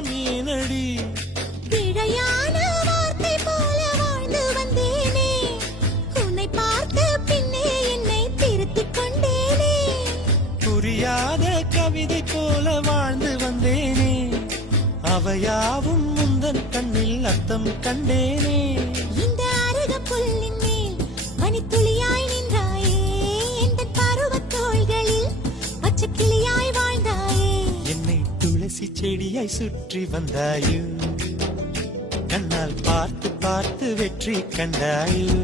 மாற்றம் ஏனடி? பிழையான வார்த்தை போல வாழ்ந்து வந்தேனே, உன்னை பார்த்த பின்னே என்னை திருத்திக் கொண்டேனே. புரியாத கவிதை போல வாழ்ந்து வந்தேனே, அவையாவும் முந்தன் கண்ணில் அர்த்தம் கண்டேனே. இந்த அருக புல்லின் மேல் மணித்துளியாய் நின்றாயே, இந்த பருவத் தோள்களில் பச்சை கிளியாய் வாழ்ந்தாயே. என்னை துளசி செடியாய் சுற்றி வந்தாயோ, கண்ணால் பார்த்து பார்த்து வெற்றி கண்டாயோ.